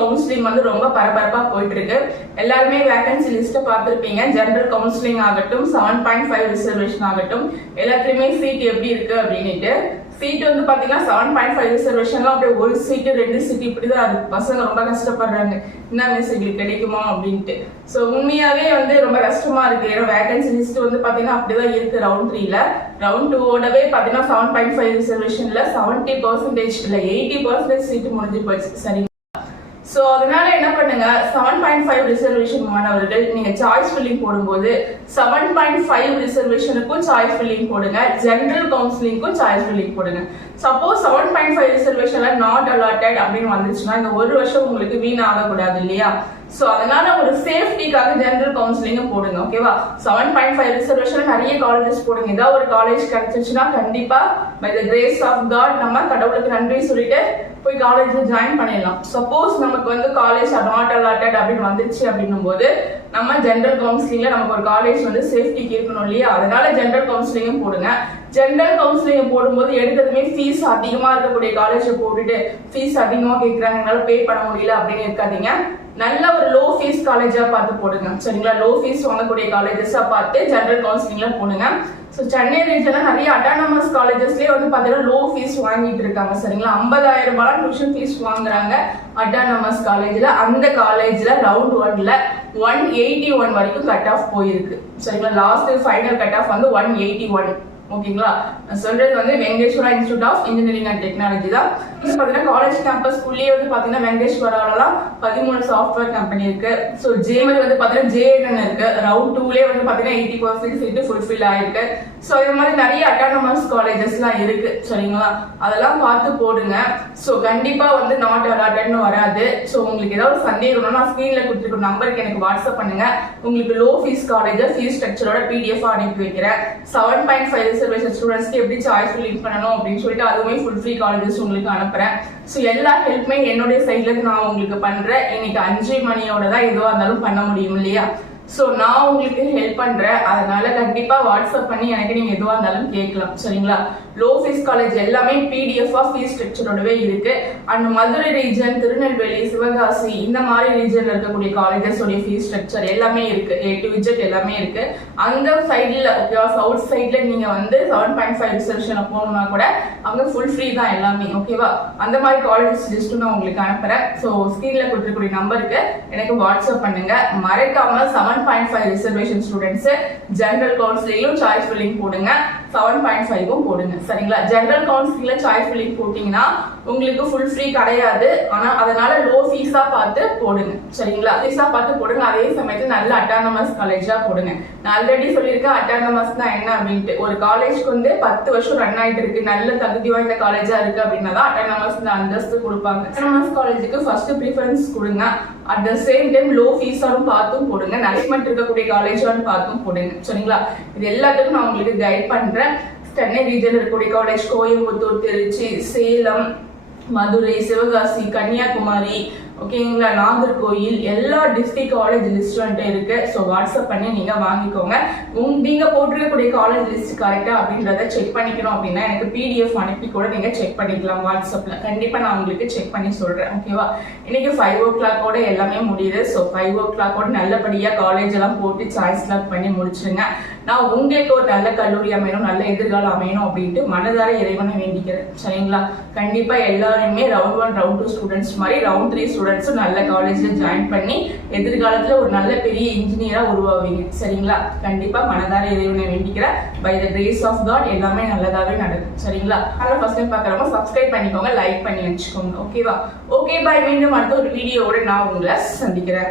Counselling வந்து ரொம்ப பரபரப்பா போயிட்டு இருக்கு. எல்லாருமே வேகன்சி லிஸ்ட்டை பார்த்துருப்பீங்க. ஜெனரல் கவுன்சிலிங் ஆகட்டும், 7.5 ரிசர்வேஷன் ஆகட்டும், எல்லாத்துலயுமே சீட் எப்படி இருக்கு அப்படின்ட்டு. சீட் வந்து பாத்தீங்கன்னா 7.5 ரிசர்வேஷன்லாம் அப்படியே ஒரு சீட்டு 2 சீட்டு இப்படிதான் இருக்கு. பசங்க ரொம்ப கஷ்டப்படுறாங்க, என்ன மிஸ் எங்களுக்கு கிடைக்குமா அப்படின்ட்டு. ஸோ உண்மையாவே வந்து ரொம்ப கஷ்டமா இருக்கு. ஏன்னா வேகன்சி லிஸ்ட் வந்து பாத்தீங்கன்னா அப்படிதான் இருக்கு. ரவுண்ட் 3ல ரவுண்ட் 2ஓடவே பாத்தீங்கன்னா 7.5 ரிசர்வேஷன்ல 70% இல்ல 80% சீட்டு முடிஞ்சு போயிடுச்சு. சரி, சோ அதனால என்ன பண்ணுங்க, 7.5 ரிசர்வேஷன் மாணவர்கள் நீங்க சாய்ஸ் ஃபில்லிங் போடும்போது 7.5 ரிசர்வேஷனுக்கும் சாய்ஸ் ஃபில்லிங் போடுங்க, ஜெனரல் கவுன்சிலிங்க்கும் சாய்ஸ் ஃபில்லிங் போடுங்க. சப்போஸ் 7.5 ரிசர்வேஷன்ல நாட் அலாட்டட் அப்படின்னு வந்துச்சுன்னா இந்த ஒரு வருஷம் உங்களுக்கு வீண் ஆகக்கூடாது இல்லையா? சோ அதனால ஒரு சேஃப்டிக்காக ஜெனரல் கவுன்சிலிங் போடுங்க. ஓகேவா? 7.5 ரிசர்வேஷன் நிறைய காலேஜஸ் போடுங்க. ஏதாவது ஒரு காலேஜ் கிடைச்சிச்சுன்னா கண்டிப்பா by the grace of God நம்ம கடவுளுக்கு நன்றி சொல்லிட்டு போய் காலேஜ்ல ஜாயின் பண்ணிடலாம். சப்போஸ் நமக்கு வந்து காலேஜ் நாட் அலாட்டட் அப்படின்னு வந்துச்சு அப்படின்னும் போது நம்ம ஜெனரல் கவுன்சிலிங்ல நமக்கு ஒரு காலேஜ் வந்து சேஃப்டிக்கு இருக்கணும் இல்லையா? அதனால ஜெனரல் கவுன்சிலிங்கும் போடுங்க. ஜெனரல் கவுன்சிலிங் போடும்போது எடுத்ததுமே ஃபீஸ் அதிகமா இருக்கக்கூடிய காலேஜை போட்டுட்டு ஃபீஸ் அதிகமா கேட்கறாங்க, என்னால பே பண்ண முடியல அப்படின்னு இருக்காதீங்க. நல்ல ஒரு லோ ஃபீஸ் காலேஜா பார்த்து போடுங்க. சரிங்களா? லோ ஃபீஸ் வாங்கக்கூடிய காலேஜஸா பார்த்து ஜெனரல் கவுன்சிலிங்ல போடுங்க. ஸோ சென்னை ரீஜன்ல நிறைய அட்டானமஸ் காலேஜஸ்லயே வந்து பாத்தீங்கன்னா லோ ஃபீஸ் வாங்கிட்டு இருக்காங்க. சரிங்களா? 50,000 ரூபாய் டியூஷன் ஃபீஸ் வாங்குறாங்க அட்டானமஸ் காலேஜ்ல. அந்த காலேஜ்ல ரவுண்ட் 1ல 181 வரைக்கும் கட் ஆஃப் போயிருக்கு. சரிங்களா? லாஸ்ட் ஃபைனல் கட் ஆஃப் வந்து 181. ஓகேங்களா? நான் சொல்றது வந்து Venkateswara institute of engineering and technology தான். பாத்தீங்கன்னா காலேஜ் கேம்பஸ்குள்ளேயே வந்து பாத்தீங்கன்னா வெங்கடேஸ்வராலாம் 13 சாஃப்ட்வேர் கம்பெனி இருக்கு. ஸோ ஜேமரி வந்து பாத்தீங்கன்னா ஜேஎன் இருக்கு. ரவுண்ட் 2லயே வந்து பாத்தீங்கன்னா 80% சீட்டு ஃபுல்ஃபில் ஆயிருக்கு. ஸோ இது மாதிரி நிறைய அட்டானமஸ் காலேஜஸ்லாம் இருக்கு. சரிங்களா? அதெல்லாம் பார்த்து போடுங்க. ஸோ கண்டிப்பா வந்து நாட் அலாட்டட்னு வராது. ஸோ உங்களுக்கு ஏதாவது சந்தேகம்னா நான் ஸ்கிரீன்ல கொடுத்துருக்க நம்பருக்கு எனக்கு வாட்ஸ்அப் பண்ணுங்க. உங்களுக்கு லோ ஃபீஸ் காலேஜ் ஃபீஸ் ஸ்ட்ரக்சரோட PDF அனுப்பி வைக்கிறேன். 7.5 ரிசர்வேஷன் ஸ்டூடெண்ட்ஸ்க்கு எப்படி சாய்ஸ் ஃபில்லிங் பண்ணணும் அப்படின்னு சொல்லிட்டு அதுவுமே ஃபுல் ஃப்ரீ காலேஜஸ் உங்களுக்கு அனுப்புறேன். ஸோ எல்லா ஹெல்ப்புமே என்னுடைய சைட்ல நான் உங்களுக்கு பண்றேன். இன்னைக்கு 5 மணியோட தான் எதுவாக இருந்தாலும் பண்ண முடியும் இல்லையா? ஸோ நான் உங்களுக்கு ஹெல்ப் பண்றேன். அதனால கண்டிப்பா வாட்ஸ்அப் பண்ணி எனக்கு நீங்க எதுவாக இருந்தாலும் கேட்கலாம். சரிங்களா? லோ ஃபீஸ் காலேஜ் எல்லாமே PDF ஃபீஸ் ஸ்ட்ரக்சரோடவே இருக்கு. அண்ட் மதுரை ரீஜன், திருநெல்வேலி, சிவகாசி இந்த மாதிரி ரீஜன்ல இருக்கக்கூடிய காலேஜஸ் உடைய ஃபீஸ் ஸ்ட்ரக்சர் எல்லாமே இருக்கு. A to Z எல்லாமே இருக்கு. அந்த சைட்ல ஓகேவா, சவுத் சைட்ல நீங்க வந்து 7.5 ரிசர்வேஷன் போகணும்னா கூட அங்க ஃபுல் ஃப்ரீ தான் எல்லாமே. ஓகேவா? அந்த மாதிரி காலேஜஸ் லிஸ்ட் நான் உங்களுக்கு அனுப்புறேன். ஸோ ஸ்கிரீன்ல கொடுத்துருக்கூடிய நம்பருக்கு எனக்கு வாட்ஸ்அப் பண்ணுங்க. மறக்காம 7.5 ரிசர்வேஷன் ஸ்டூடெண்ட்ஸ் ஜெனரல் கவுன்சிலிங்கும் சாய்ஸ் ஃபில்லிங் போடுங்க, 7.5 போடுங்க. சரிங்களா? ஜெனரல் கவுன்சிலிங்ல சாய்ஸ் ஃபில்லிங் போட்டீங்கன்னா உங்களுக்கு ஃபுல் ஃப்ரீ கிடையாது. ஆனா அதனால லோ ஃபீஸா பார்த்து போடுங்க. சரிங்களா? ஃபீஸா பார்த்து போடுங்க. அதே சமயத்துல நல்ல அட்டானமஸ் காலேஜா போடுங்க. நான் ஆல்ரெடி சொல்லியிருக்கேன் அட்டானமஸ்னா என்ன அப்படின்ட்டு. ஒரு காலேஜ்க்கு வந்து 10 வருஷம் ரன் ஆயிட்டு இருக்கு, நல்ல தகுதி வாய்ந்த காலேஜா இருக்கு அப்படின்னா தான் அட்டானமஸ் அந்தஸ்து கொடுப்பாங்க. அட்டானமஸ் காலேஜுக்கு ஃபர்ஸ்ட் ப்ரிஃபரன்ஸ் கொடுங்க. At the same time low ஃபீஸாலும் பார்த்தும் போடுங்க, மேனேஜ்மெண்ட் இருக்கக்கூடிய காலேஜாலும் பார்த்தும் போடுங்க. சரிங்களா? இது எல்லாத்துக்கும் நான் உங்களுக்கு கைட் பண்றேன். சென்னை ரீஜன் இருக்கக்கூடிய காலேஜ், கோயம்புத்தூர், திருச்சி, சேலம், மதுரை, சிவகாசி, கன்னியாகுமரி, ஓகேங்களா, நாகர்கோயில், எல்லா டிஸ்ட்ரிக்ட் காலேஜ் லிஸ்ட் வந்துட்டு இருக்கு. ஸோ வாட்ஸ்அப் பண்ணி நீங்க வாங்கிக்கோங்க. நீங்க போட்டிருக்கக்கூடிய காலேஜ் லிஸ்ட் கரெக்டா அப்படின்றத செக் பண்ணிக்கணும் அப்படின்னா எனக்கு PDF அனுப்பி கூட நீங்க செக் பண்ணிக்கலாம் வாட்ஸ்அப்ல. கண்டிப்பா நான் உங்களுக்கு செக் பண்ணி சொல்றேன். ஓகேவா? இன்னைக்கு 5 o'clock எல்லாமே முடியுது. ஸோ 5 o'clock நல்லபடியா காலேஜ் எல்லாம் போட்டு சாய்ஸ் லாக் பண்ணி முடிச்சிருங்க. நான் உங்களுக்கு ஒரு நல்ல கல்லூரி அமையணும், நல்ல எதிர்காலம் அமையணும் அப்படின்ட்டு மனதார இறைவனை வேண்டிக்கிறேன். சரிங்களா? கண்டிப்பா எல்லாருமே ரவுண்ட் 1 ரவுண்ட் 2 ஸ்டூடெண்ட்ஸ் மாதிரி ரவுண்ட் 3 ஸ்டூடெண்ட்ஸும் நல்ல காலேஜ்ல ஜாயின் பண்ணி எதிர்காலத்துல ஒரு நல்ல பெரிய இன்ஜினியரா உருவாவீங்க. சரிங்களா? கண்டிப்பா மனதார இறைவனை வேண்டிக்கிறேன். By the grace of God எல்லாமே நல்லதாவே நடக்கும். சரிங்களா? அதனால ஃபர்ஸ்ட் டைம் பார்க்கறவங்க சப்ஸ்கிரைப் பண்ணிக்கோங்க, லைக் பண்ணி வச்சுக்கோங்க. ஓகேவா? Okay, bye. மீண்டும் அடுத்த ஒரு வீடியோவோட நான் உங்களை சந்திக்கிறேன்.